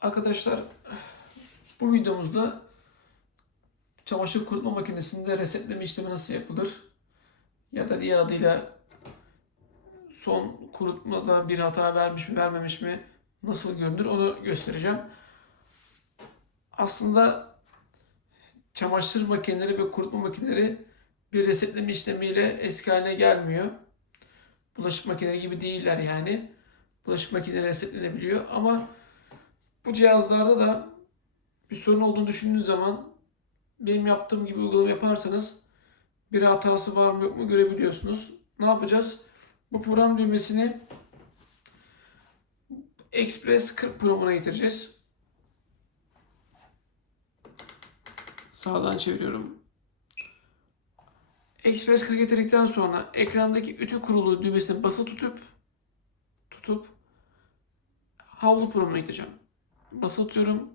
Arkadaşlar bu videomuzda çamaşır kurutma makinesinde resetleme işlemi nasıl yapılır? Ya da diğer adıyla son kurutmada bir hata vermiş mi vermemiş mi nasıl görünür onu göstereceğim. Aslında çamaşır makineleri ve kurutma makineleri bir resetleme işlemiyle eski haline gelmiyor. Bulaşık makineleri gibi değiller yani. Bulaşık makineleri resetlenebiliyor ama bu cihazlarda da bir sorun olduğunu düşündüğünüz zaman benim yaptığım gibi uygulama yaparsanız bir hatası var mı yok mu görebiliyorsunuz. Ne yapacağız? Bu program düğmesini Express 40 programına getireceğiz. Sağdan çeviriyorum. Express 40 getirdikten sonra ekrandaki ütü kurulu düğmesine basılı tutup tutup havlu programına gideceğim. Basılı tutuyorum.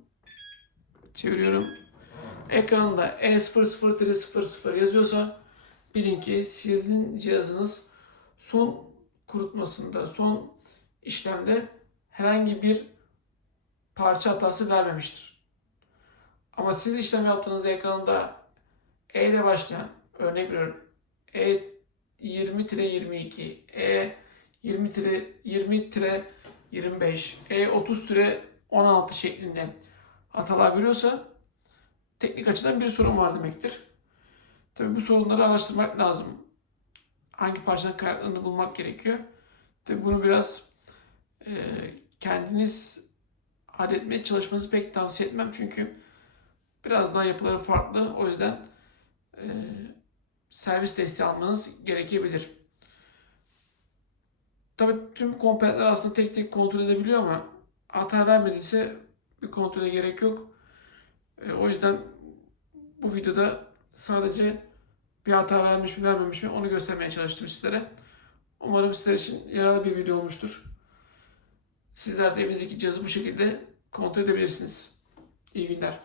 Çeviriyorum. Ekranda E E0000 yazıyorsa bilin ki sizin cihazınız son kurutmasında, son işlemde herhangi bir parça hatası vermemiştir. Ama siz işlem yaptığınız ekranda E ile başlayan, örnek veriyorum, E 20-22, E 20-20 25, E30 16 şeklinde hatalar veriyorsa teknik açıdan bir sorun var demektir. Tabi bu sorunları araştırmak lazım. Hangi parçanın kaynaklarını bulmak gerekiyor. Tabi bunu biraz e, kendiniz halletmeye çalışmanızı pek tavsiye etmem çünkü biraz daha yapıları farklı. O yüzden e, servis desteği almanız gerekebilir. Tabii tüm komponentler aslında tek tek kontrol edebiliyor ama hata vermediyse bir kontrole gerek yok. E, o yüzden bu videoda sadece bir hata vermiş mi vermemiş mi onu göstermeye çalıştım sizlere. Umarım sizler için yararlı bir video olmuştur. Sizler de evinizdeki cihazı bu şekilde kontrol edebilirsiniz. İyi günler.